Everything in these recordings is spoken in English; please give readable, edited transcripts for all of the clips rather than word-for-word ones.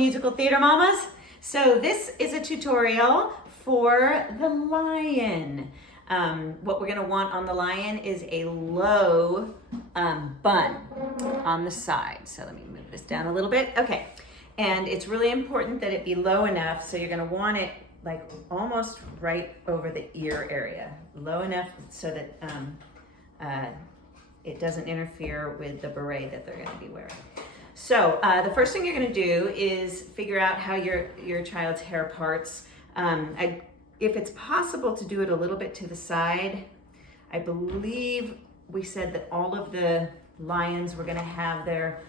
musical theater mamas. So this is a tutorial for the lion. What we're gonna want on the lion is a low bun on the side. So let me move this down a little bit. Okay, and it's really important that it be low enough, so you're gonna want it like almost right over the ear area. Low enough so that it doesn't interfere with the beret that they're gonna be wearing. So the first thing you're gonna do is figure out how your child's hair parts. If it's possible to do it a little bit to the side, I believe we said that all of the lions were gonna have their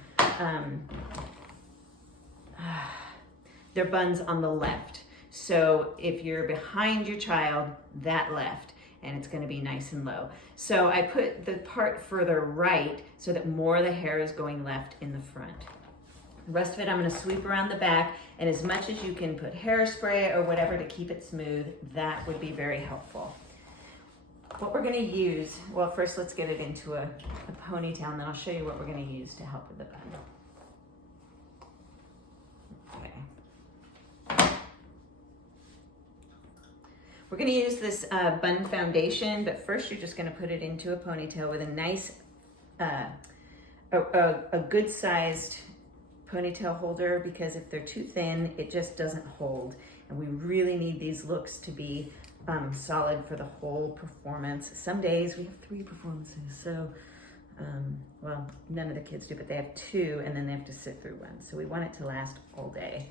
buns on the left. So if you're behind your child, that left, and it's gonna be nice and low. So I put the part further right so that more of the hair is going left in the front. The rest of it I'm gonna sweep around the back, and as much as you can put hairspray or whatever to keep it smooth, that would be very helpful. What we're gonna use, well, first let's get it into a ponytail, and then I'll show you what we're gonna use to help with the bun. We're gonna use this bun foundation, but first you're just gonna put it into a ponytail with a nice, a good sized ponytail holder, because if they're too thin, it just doesn't hold. And we really need these looks to be solid for the whole performance. Some days we have 3 performances, so, well, none of the kids do, but they have 2, and then they have to sit through one. So we want it to last all day.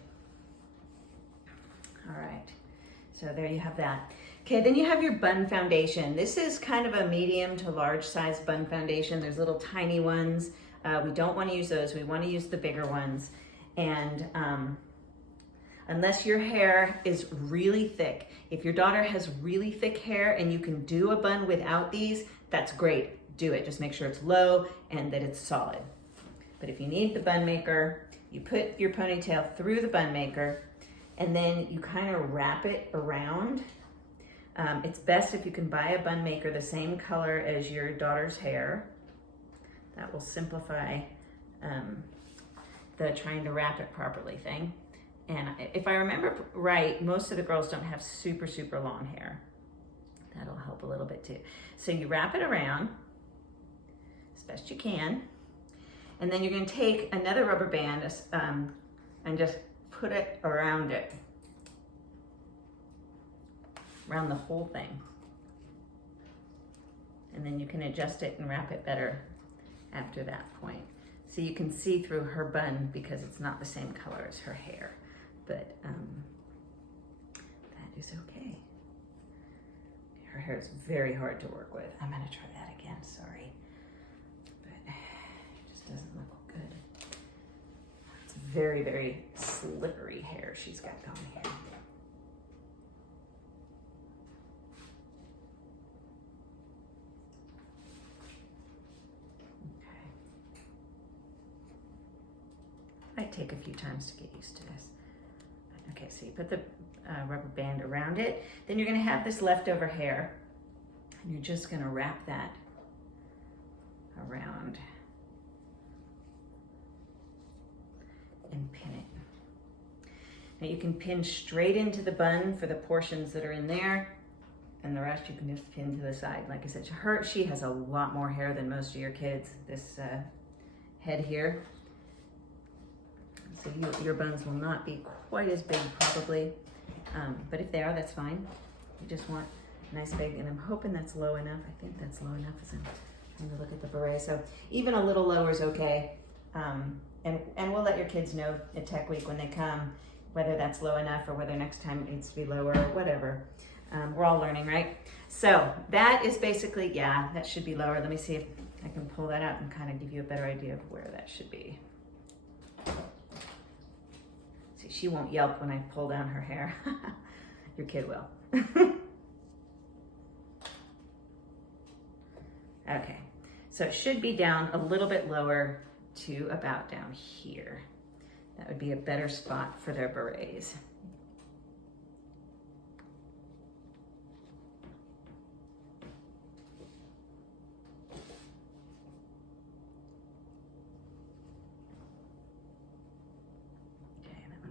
All right. So there you have that. Okay, then you have your bun foundation. This is kind of a medium to large size bun foundation. There's little tiny ones. We don't want to use those. We want to use the bigger ones. And unless your hair is really thick, if your daughter has really thick hair and you can do a bun without these, that's great. Do it. Just make sure it's low and that it's solid. But if you need the bun maker, you put your ponytail through the bun maker, and then you kind of wrap it around. It's best if you can buy a bun maker the same color as your daughter's hair. That will simplify the trying to wrap it properly thing. And if I remember right, most of the girls don't have super, super long hair. That'll help a little bit too. So you wrap it around as best you can. And then you're gonna take another rubber band and just put it around it, around the whole thing. And then you can adjust it and wrap it better after that point. So you can see through her bun because it's not the same color as her hair, but that is okay. Her hair is very hard to work with. I'm gonna try that again, sorry. But it just doesn't look good. It's very, very slippery hair she's got going here. Okay. Might take a few times to get used to this. Okay, so you put the rubber band around it. Then you're gonna have this leftover hair, and you're just gonna wrap that around and pin it. Now you can pin straight into the bun for the portions that are in there, and the rest you can just pin to the side. Like I said, she has a lot more hair than most of your kids, this head here. So your buns will not be quite as big probably, but if they are, that's fine. You just want nice big, and I'm hoping that's low enough. I think that's low enough as I'm trying to look at the beret. So even a little lower is okay. And we'll let your kids know at Tech Week when they come, whether that's low enough or whether next time it needs to be lower or whatever. We're all learning, right? So that is basically, yeah, that should be lower. Let me see if I can pull that out and kind of give you a better idea of where that should be. See, she won't yelp when I pull down her hair. Your kid will. Okay, so it should be down a little bit lower to about down here. That would be a better spot for their berets.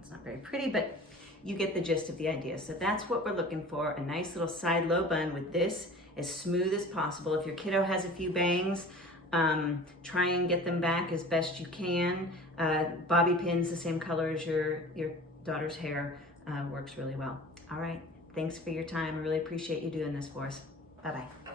It's not very pretty, but you get the gist of the idea. So that's what we're looking for, a nice little side low bun with this as smooth as possible. If your kiddo has a few bangs, try and get them back as best you can. Bobby pins, the same color as your daughter's hair, works really well. All right, thanks for your time. I really appreciate you doing this for us. Bye-bye.